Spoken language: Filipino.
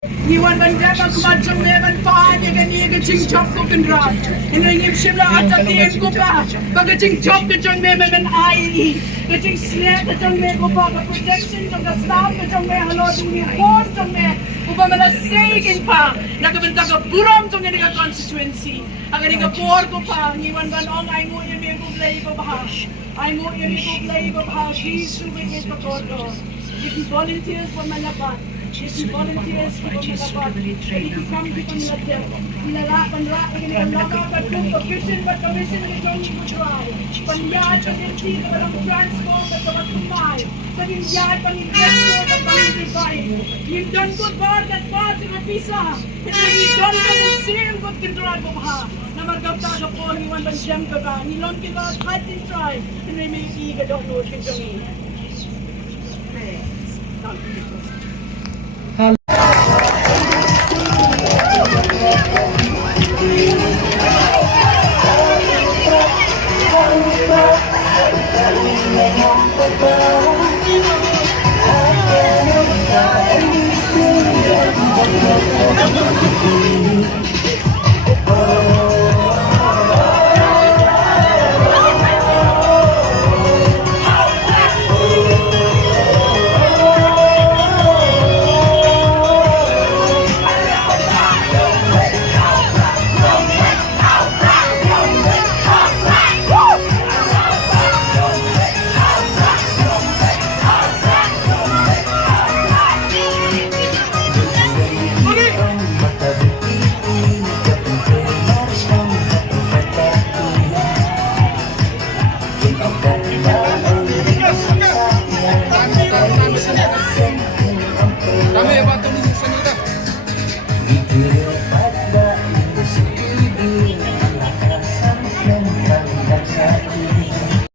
Niwan bandama kumadzang meban pa niya ganiya gaching chop ko kendra. Inringim shimla atatiin ko pa. Pagaching chop gachang meban ai. Gaching snap gachang me ko pa protection ng staff gachang me halod ni force gachang me. Upa malasagin pa. Nakabenta ka buram tong nga constituency. Ang nga por ko pa niwan ban ong ay mo yun ko play ko ba. Ay mo yun ko play ko ba. Please subing ito ko. If you volunteers for Malapan. If you volunteers for Malapan, if you come to Malapan, panlakan ng nakakatong official but commission ng itong try. Panyad ang hindi walang transport at pagkatumay. Panyad ang investor at pang-divide. You've done good work at part ng visa. And you've done good same good control mo ha. Na magkaptaga po ni Juan Banjam ka ba? Nilon kita at hard in try. And may iga daw no kintong Kami, batong sa sanita.